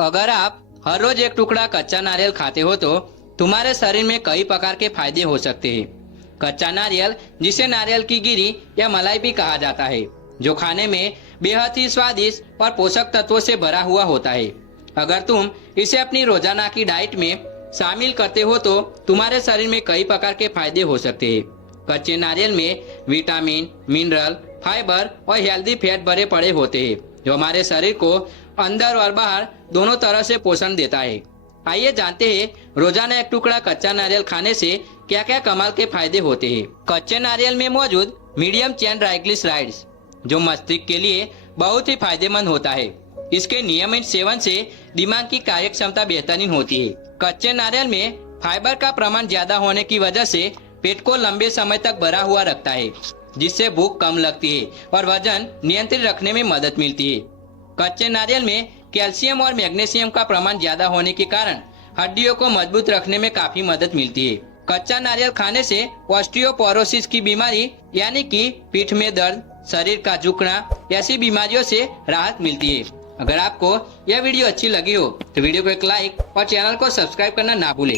अगर आप हर रोज एक टुकड़ा कच्चा नारियल खाते हो तो तुम्हारे शरीर में कई प्रकार के फायदे हो सकते हैं। कच्चा नारियल, जिसे नारियल की गिरी या मलाई भी कहा जाता है, जो खाने में बेहद ही स्वादिष्ट और पोषक तत्वों से भरा हुआ होता है। अगर तुम इसे अपनी रोजाना की डाइट में शामिल करते हो तो तुम्हारे शरीर में कई प्रकार के फायदे हो सकते हैं। कच्चे नारियल में विटामिन, मिनरल, फाइबर और हेल्दी फैट भरे पड़े होते हैं, जो हमारे शरीर को अंदर और बाहर दोनों तरह से पोषण देता है। आइए जानते हैं रोजाना एक टुकड़ा कच्चा नारियल खाने से क्या क्या कमाल के फायदे होते हैं। कच्चे नारियल में मौजूद मीडियम चेन ट्राइग्लिसराइड्स, जो मस्तिष्क के लिए बहुत ही फायदेमंद होता है। इसके नियमित सेवन से दिमाग की कार्य क्षमता बेहतरीन होती है। कच्चे नारियल में फाइबर का प्रमाण ज्यादा होने की वजह से पेट को लंबे समय तक भरा हुआ रखता है, जिससे भूख कम लगती है और वजन नियंत्रित रखने में मदद मिलती है। कच्चे नारियल में कैल्शियम और मैग्नीशियम का प्रमाण ज्यादा होने के कारण हड्डियों को मजबूत रखने में काफी मदद मिलती है। कच्चा नारियल खाने से ऑस्टियोपोरोसिस की बीमारी यानी कि पीठ में दर्द, शरीर का झुकना ऐसी बीमारियों से राहत मिलती है। अगर आपको यह वीडियो अच्छी लगी हो तो वीडियो को एक लाइक और चैनल को सब्सक्राइब करना ना भूलें।